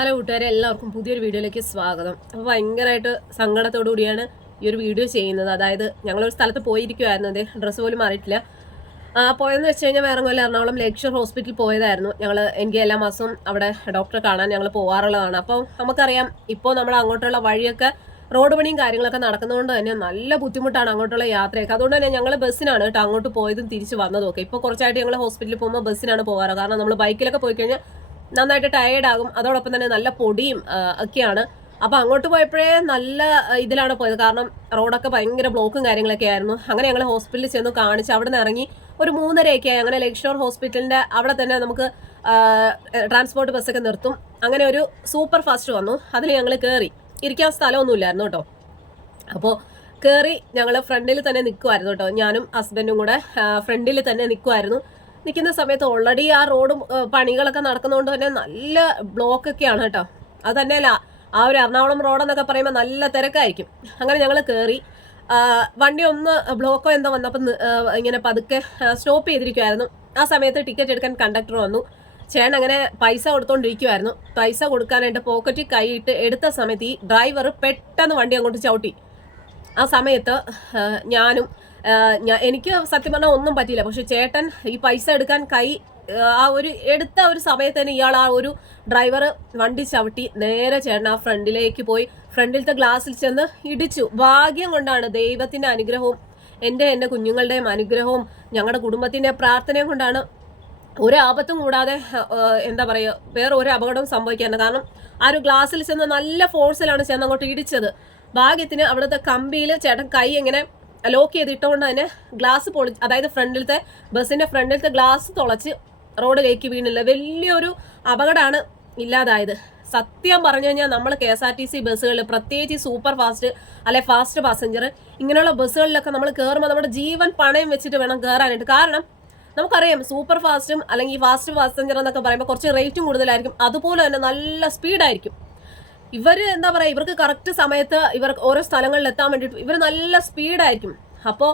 Hello കൂട്ടുകാരെ, എല്ലാവർക്കും പുതിയൊരു വീഡിയോയിലേക്ക് സ്വാഗതം. അപ്പോൾ ഭയങ്കരമായിട്ട് സങ്കടത്തോടു കൂടിയാണ് ഈ ഒരു വീഡിയോ ചെയ്യുന്നത്. അതായത് ഞങ്ങളൊരു സ്ഥലത്ത് പോയിരിക്കുമായിരുന്നു. അതെ, ഡ്രസ്സ് പോലും മാറിയിട്ടില്ല. പോയെന്ന് വെച്ച് കഴിഞ്ഞാൽ വേറെ കൊല്ലം എറണാകുളം ലേക്ഷർ ഹോസ്പിറ്റലിൽ പോയതായിരുന്നു. എനിക്ക് എല്ലാ മാസവും അവിടെ ഡോക്ടറെ കാണാൻ ഞങ്ങൾ പോകാറുള്ളതാണ്. അപ്പോൾ നമുക്കറിയാം, ഇപ്പോൾ നമ്മൾ അങ്ങോട്ടുള്ള വഴിയൊക്കെ റോഡ് പണിയും കാര്യങ്ങളൊക്കെ നടക്കുന്നതുകൊണ്ട് തന്നെ നല്ല ബുദ്ധിമുട്ടാണ് അങ്ങോട്ടുള്ള യാത്രയൊക്കെ. അതുകൊണ്ട് തന്നെ ഞങ്ങൾ ബസ്സിനാണ് കേട്ടോ അങ്ങോട്ട് പോയതും തിരിച്ച് വന്നതും ഒക്കെ. ഇപ്പോൾ കുറച്ചായിട്ട് ഞങ്ങൾ ഹോസ്പിറ്റലിൽ പോകുമ്പോൾ ബസ്സിനാണ് പോകാറ്. കാരണം നമ്മൾ ബൈക്കിലൊക്കെ പോയി കഴിഞ്ഞാൽ നന്നായിട്ട് ടയേർഡാകും. അതോടൊപ്പം തന്നെ നല്ല പൊടിയും ഒക്കെയാണ്. അപ്പൊ അങ്ങോട്ട് പോയപ്പോഴേ നല്ല ഇതിലാണ് പോയത്. കാരണം റോഡൊക്കെ ഭയങ്കര ബ്ലോക്കും കാര്യങ്ങളൊക്കെ ആയിരുന്നു. അങ്ങനെ ഞങ്ങൾ ഹോസ്പിറ്റലിൽ ചെന്ന് കാണിച്ച് അവിടെ നിന്ന് ഇറങ്ങി ഒരു 3:30 അങ്ങനെ ലേക്ഷോർ ഹോസ്പിറ്റലിന്റെ അവിടെ തന്നെ നമുക്ക് ട്രാൻസ്പോർട്ട് ബസ്സൊക്കെ നിർത്തും. അങ്ങനെ ഒരു സൂപ്പർ ഫാസ്റ്റ് വന്നു. അതിൽ ഞങ്ങൾ കയറി. ഇരിക്കാൻ സ്ഥലമൊന്നും ഇല്ലായിരുന്നു കേട്ടോ. അപ്പോൾ കയറി ഞങ്ങൾ ഫ്രണ്ടിൽ തന്നെ നിൽക്കുമായിരുന്നു കേട്ടോ. ഞാനും ഹസ്ബൻഡും കൂടെ ഫ്രണ്ടിൽ തന്നെ നിൽക്കുമായിരുന്നു. നിൽക്കുന്ന സമയത്ത് ഓൾറെഡി ആ റോഡും പണികളൊക്കെ നടക്കുന്നതുകൊണ്ട് തന്നെ നല്ല ബ്ലോക്കൊക്കെയാണ് കേട്ടോ. അത് തന്നെയല്ല, ആ ഒരു എറണാകുളം റോഡെന്നൊക്കെ പറയുമ്പോൾ നല്ല തിരക്കായിരിക്കും. അങ്ങനെ ഞങ്ങൾ കയറി. വണ്ടി ഒന്ന് ബ്ലോക്കോ എന്തോ വന്നപ്പോൾ ഇങ്ങനെ പതുക്കെ സ്റ്റോപ്പ് ചെയ്തിരിക്കുമായിരുന്നു. ആ സമയത്ത് ടിക്കറ്റ് എടുക്കാൻ കണ്ടക്ടർ വന്നു. ചേട്ടൻ അങ്ങനെ പൈസ കൊടുത്തോണ്ടിരിക്കുമായിരുന്നു. പൈസ കൊടുക്കാനായിട്ട് പോക്കറ്റിൽ കൈയിട്ട് എടുത്ത സമയത്ത് ഈ ഡ്രൈവർ പെട്ടെന്ന് വണ്ടി അങ്ങോട്ട് ചവിട്ടി. ആ സമയത്ത് എനിക്ക് സത്യം പറഞ്ഞാൽ ഒന്നും പറ്റിയില്ല. പക്ഷെ ചേട്ടൻ ഈ പൈസ എടുക്കാൻ എടുത്ത ഒരു സമയത്ത് തന്നെ ഇയാൾ ആ ഒരു ഡ്രൈവർ വണ്ടി ചവിട്ടി നേരെ ചേട്ടൻ ആ ഫ്രണ്ടിലേക്ക് പോയി ഫ്രണ്ടിലത്തെ ഗ്ലാസ്സിൽ ചെന്ന് ഇടിച്ചു. ഭാഗ്യം കൊണ്ടാണ്, ദൈവത്തിന്റെ അനുഗ്രഹവും എൻ്റെ കുഞ്ഞുങ്ങളുടെയും അനുഗ്രഹവും ഞങ്ങളുടെ കുടുംബത്തിന്റെ പ്രാർത്ഥനയും കൊണ്ടാണ് ഒരു ആപത്തും കൂടാതെ എന്താ പറയുക വേറെ ഒരു അപകടവും സംഭവിക്കാറുണ്ട്. കാരണം ആ ഒരു ഗ്ലാസ്സിൽ ചെന്ന് നല്ല ഫോഴ്സിലാണ് ചെന്ന് അങ്ങോട്ട് ഇടിച്ചത്. ഭാഗ്യത്തിന് അവിടുത്തെ കമ്പിയിൽ ചേട്ടൻ കൈ ഇങ്ങനെ ലോക്ക് ചെയ്തിട്ടുകൊണ്ട് തന്നെ ഗ്ലാസ് അതായത് ബസ്സിന്റെ ഫ്രണ്ടിലത്തെ ഗ്ലാസ് തുളച്ച് റോഡ് കൈക്ക് വീണില്ല. വലിയൊരു അപകടമാണ് ഇല്ലാതായത്. സത്യം പറഞ്ഞു കഴിഞ്ഞാൽ നമ്മൾ KSRTC ബസ്സുകളിൽ, പ്രത്യേകിച്ച് സൂപ്പർ ഫാസ്റ്റ് അല്ലെ ഫാസ്റ്റ് പാസഞ്ചർ ഇങ്ങനെയുള്ള ബസ്സുകളിലൊക്കെ നമ്മൾ കയറുമ്പോൾ നമ്മുടെ ജീവൻ പണയം വെച്ചിട്ട് വേണം കയറാനായിട്ട്. കാരണം നമുക്കറിയാം, സൂപ്പർ ഫാസ്റ്റും അല്ലെങ്കിൽ ഫാസ്റ്റ് പാസഞ്ചർ എന്നൊക്കെ പറയുമ്പോൾ കുറച്ച് റേറ്റും കൂടുതലായിരിക്കും. അതുപോലെ തന്നെ നല്ല സ്പീഡായിരിക്കും. എന്താ പറയുക, ഇവർക്ക് കറക്റ്റ് സമയത്ത് ഓരോ സ്ഥലങ്ങളിൽ എത്താൻ വേണ്ടിയിട്ട് ഇവർ നല്ല സ്പീഡായിരിക്കും. അപ്പോൾ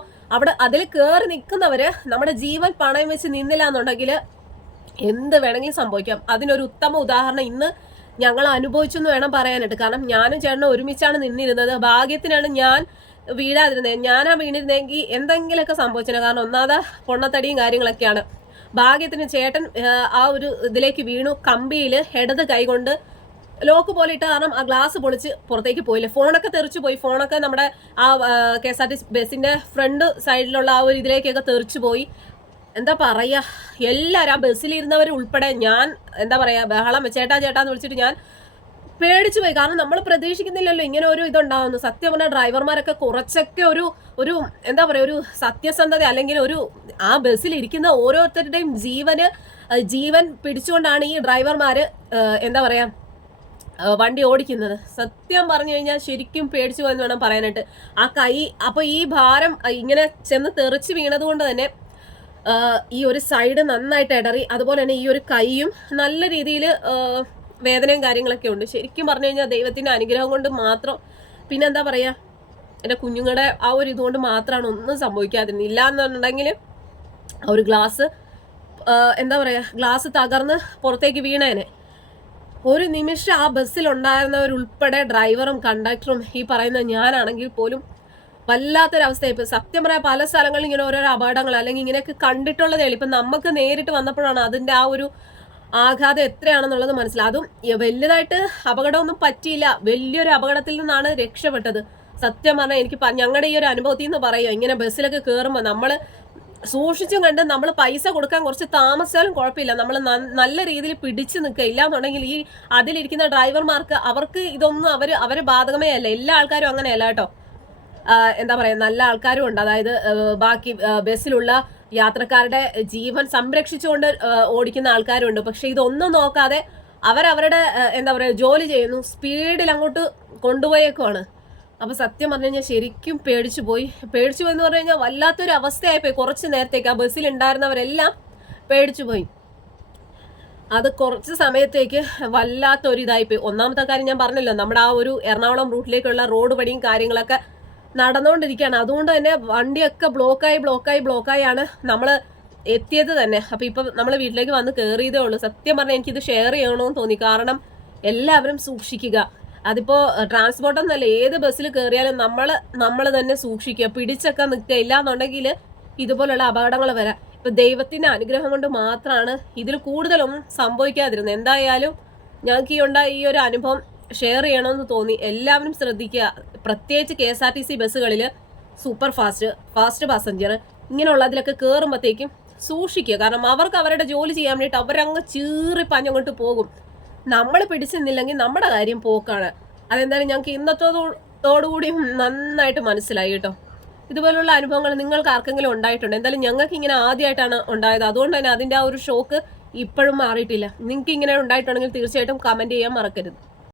അതിൽ കയറി നിൽക്കുന്നവര് നമ്മുടെ ജീവൻ പണയം വെച്ച് നിന്നില്ല എന്നുണ്ടെങ്കിൽ എന്ത് വേണമെങ്കിലും സംഭവിക്കാം. അതിനൊരു ഉത്തമ ഉദാഹരണം ഇന്ന് ഞങ്ങൾ അനുഭവിച്ചെന്ന് വേണം പറയാനായിട്ട്. കാരണം ഞാനും ചേട്ടനും ഒരുമിച്ചാണ് നിന്നിരുന്നത്. ഭാഗ്യത്തിനാണ് ഞാൻ വീഴാതിരുന്നത്. ഞാനാ വീണിരുന്നെങ്കിൽ എന്തെങ്കിലുമൊക്കെ സംഭവിച്ചത്. കാരണം ഒന്നാമത് പൊണ്ണത്തടിയും കാര്യങ്ങളൊക്കെയാണ്. ഭാഗ്യത്തിന് ചേട്ടൻ ആ ഒരു ഇതിലേക്ക് വീണു. കമ്പിയിൽ ഇടത് കൈ കൊണ്ട് ലോക്ക് പോലെ ഇട്ട്, കാരണം ആ ഗ്ലാസ് പൊളിച്ച് പുറത്തേക്ക് പോയില്ല. ഫോണൊക്കെ തെറിച്ചു പോയി. ഫോണൊക്കെ നമ്മുടെ ആ KSRTC ബസ്സിന്റെ ഫ്രണ്ട് സൈഡിലുള്ള ആ ഒരു ഇതിലേക്കൊക്കെ തെറിച്ചു പോയി. എന്താ പറയാ, എല്ലാവരും ആ ബസ്സിലിരുന്നവർ ഉൾപ്പെടെ ഞാൻ എന്താ പറയാ ബഹളം ചേട്ടാന്ന് വിളിച്ചിട്ട് ഞാൻ പേടിച്ചു പോയി. കാരണം നമ്മൾ പ്രതീക്ഷിക്കുന്നില്ലല്ലോ ഇങ്ങനെ ഒരു ഇതുണ്ടാവുന്നു. സത്യം പറഞ്ഞാൽ ഡ്രൈവർമാരൊക്കെ കുറച്ചൊക്കെ ഒരു എന്താ പറയാ ഒരു സത്യസന്ധത, അല്ലെങ്കിൽ ആ ബസ്സിൽ ഇരിക്കുന്ന ഓരോരുത്തരുടെയും ജീവൻ പിടിച്ചുകൊണ്ടാണ് ഈ ഡ്രൈവർമാര് എന്താ പറയാ വണ്ടി ഓടിക്കുന്നത്. സത്യം പറഞ്ഞു കഴിഞ്ഞാൽ ശരിക്കും പേടിച്ചു പോയെന്ന് വേണം പറയാനായിട്ട്. ആ കൈ അപ്പൊ ഈ ഭാരം ഇങ്ങനെ ചെന്ന് തെറിച്ച് വീണത് കൊണ്ട് തന്നെ ഈ ഒരു സൈഡ് നന്നായിട്ട് ഇടറി. അതുപോലെ തന്നെ ഈ ഒരു കൈയും നല്ല രീതിയിൽ വേദനയും കാര്യങ്ങളൊക്കെ ഉണ്ട്. ശരിക്കും പറഞ്ഞു കഴിഞ്ഞാൽ ദൈവത്തിന്റെ അനുഗ്രഹം കൊണ്ട് മാത്രം, പിന്നെ എന്താ പറയാ എൻ്റെ കുഞ്ഞുങ്ങളുടെ ആ ഒരു ഇതുകൊണ്ട് മാത്രമാണ് ഒന്നും സംഭവിക്കാതിരുന്നത്. ഇല്ല എന്നുണ്ടെങ്കിൽ ആ ഒരു ഗ്ലാസ് എന്താ പറയാ ഗ്ലാസ് തകർന്ന് പുറത്തേക്ക് വീണേനെ. ഒരു നിമിഷം ആ ബസ്സിൽ ഉണ്ടായിരുന്നവരുൾപ്പെടെ ഡ്രൈവറും കണ്ടക്ടറും ഈ പറയുന്ന ഞാനാണെങ്കിൽ പോലും വല്ലാത്തൊരവസ്ഥയായി. ഇപ്പൊ സത്യം പറയാം, പല സ്ഥലങ്ങളിൽ ഇങ്ങനെ ഓരോരോ അപകടങ്ങൾ അല്ലെങ്കിൽ ഇങ്ങനെയൊക്കെ കണ്ടിട്ടുള്ളതേ ഉള്ളൂ. ഇപ്പൊ നമുക്ക് നേരിട്ട് വന്നപ്പോഴാണ് അതിന്റെ ആ ഒരു ആഘാതം എത്രയാണെന്നുള്ളത് മനസ്സിലാവും. അതും വലുതായിട്ട് അപകടമൊന്നും പറ്റിയില്ല. വലിയൊരു അപകടത്തിൽ നിന്നാണ് രക്ഷപ്പെട്ടത്. സത്യം പറഞ്ഞാൽ എനിക്ക് ഞങ്ങളുടെ ഈ ഒരു അനുഭവത്തിൽ നിന്ന് പറയുക, ഇങ്ങനെ ബസ്സിലൊക്കെ കയറുമ്പോൾ നമ്മൾ സൂക്ഷിച്ചും കണ്ട് നമ്മൾ പൈസ കൊടുക്കാൻ കുറച്ച് താമസിച്ചാലും കുഴപ്പമില്ല. നമ്മൾ നല്ല രീതിയിൽ പിടിച്ചു നിൽക്കുക. ഇല്ലാന്നുണ്ടെങ്കിൽ ഈ അതിലിരിക്കുന്ന ഡ്രൈവർമാർക്ക് അവർക്ക് ഇതൊന്നും അവര് ബാധകമേ അല്ല. എല്ലാ ആൾക്കാരും അങ്ങനെയല്ല കേട്ടോ. എന്താ പറയാ നല്ല ആൾക്കാരും ഉണ്ട്. അതായത് ബാക്കി ബസ്സിലുള്ള യാത്രക്കാരുടെ ജീവൻ സംരക്ഷിച്ചുകൊണ്ട് ഓടിക്കുന്ന ആൾക്കാരുണ്ട്. പക്ഷെ ഇതൊന്നും നോക്കാതെ അവരവരുടെ എന്താ പറയാ ജോലി ചെയ്യുന്നു, സ്പീഡിൽ അങ്ങോട്ട് കൊണ്ടുപോയേക്കുവാണ്. അപ്പൊ സത്യം പറഞ്ഞു കഴിഞ്ഞാൽ ശരിക്കും പേടിച്ചു പോയി എന്ന് പറഞ്ഞു കഴിഞ്ഞാൽ വല്ലാത്തൊരു അവസ്ഥയായിപ്പോയി. കുറച്ച് നേരത്തേക്ക് ആ ബസ്സിൽ ഉണ്ടായിരുന്നവരെല്ലാം പേടിച്ചു പോയി. അത് കുറച്ച് സമയത്തേക്ക് വല്ലാത്തൊരു ഇതായിപ്പോയി. ഒന്നാമത്തെ കാര്യം ഞാൻ പറഞ്ഞല്ലോ, നമ്മുടെ ആ ഒരു എറണാകുളം റൂട്ടിലേക്കുള്ള റോഡ് പണിയും കാര്യങ്ങളൊക്കെ നടന്നുകൊണ്ടിരിക്കുകയാണ്. അതുകൊണ്ട് തന്നെ വണ്ടിയൊക്കെ ബ്ലോക്കായാണ് നമ്മൾ എത്തിയത് തന്നെ. അപ്പൊ ഇപ്പൊ നമ്മൾ വീട്ടിലേക്ക് വന്ന് കയറിയതേ ഉള്ളൂ. സത്യം പറഞ്ഞാൽ എനിക്കിത് ഷെയർ ചെയ്യണമെന്ന് തോന്നി. കാരണം എല്ലാവരും സൂക്ഷിക്കുക. അതിപ്പോ ട്രാൻസ്പോർട്ട് എന്നല്ല, ഏത് ബസ്സിൽ കയറിയാലും നമ്മൾ തന്നെ സൂക്ഷിക്കുക. പിടിച്ചൊക്കെ നിൽക്കുക. ഇല്ലാന്നുണ്ടെങ്കിൽ ഇതുപോലുള്ള അപകടങ്ങൾ വരാം. ഇപ്പൊ ദൈവത്തിന്റെ അനുഗ്രഹം കൊണ്ട് മാത്രമാണ് ഇതിൽ കൂടുതലൊന്നും സംഭവിക്കാതിരുന്നത്. എന്തായാലും ഞങ്ങൾക്ക് ഈ ഒരു അനുഭവം ഷെയർ ചെയ്യണമെന്ന് തോന്നി. എല്ലാവരും ശ്രദ്ധിക്കുക. പ്രത്യേകിച്ച് KSRTC ബസ്സുകളിൽ സൂപ്പർ ഫാസ്റ്റ് പാസഞ്ചർ ഇങ്ങനെയുള്ളതിലൊക്കെ കയറുമ്പോഴത്തേക്കും സൂക്ഷിക്കുക. കാരണം അവർക്ക് അവരുടെ ജോലി ചെയ്യാൻ വേണ്ടിയിട്ട് അവരങ്ങ് ചീറിപ്പഞ്ഞങ്ങോട്ട് പോകും. നമ്മൾ പിടിച്ചെന്നില്ലെങ്കിൽ നമ്മുടെ കാര്യം പോക്കാണ്. അതെന്തായാലും ഞങ്ങൾക്ക് ഇന്നത്തോടുകൂടി നന്നായിട്ട് മനസ്സിലായി കേട്ടോ. ഇതുപോലുള്ള അനുഭവങ്ങൾ നിങ്ങൾക്ക് ആർക്കെങ്കിലും ഉണ്ടായിട്ടുണ്ട്? എന്തായാലും ഞങ്ങൾക്ക് ഇങ്ങനെ ആദ്യമായിട്ടാണ് ഉണ്ടായത്. അതുകൊണ്ട് തന്നെ അതിൻ്റെ ആ ഒരു ഷോക്ക് ഇപ്പോഴും മാറിയിട്ടില്ല. നിങ്ങൾക്ക് ഇങ്ങനെ ഉണ്ടായിട്ടുണ്ടെങ്കിൽ തീർച്ചയായിട്ടും കമൻറ്റ് ചെയ്യാൻ മറക്കരുത്.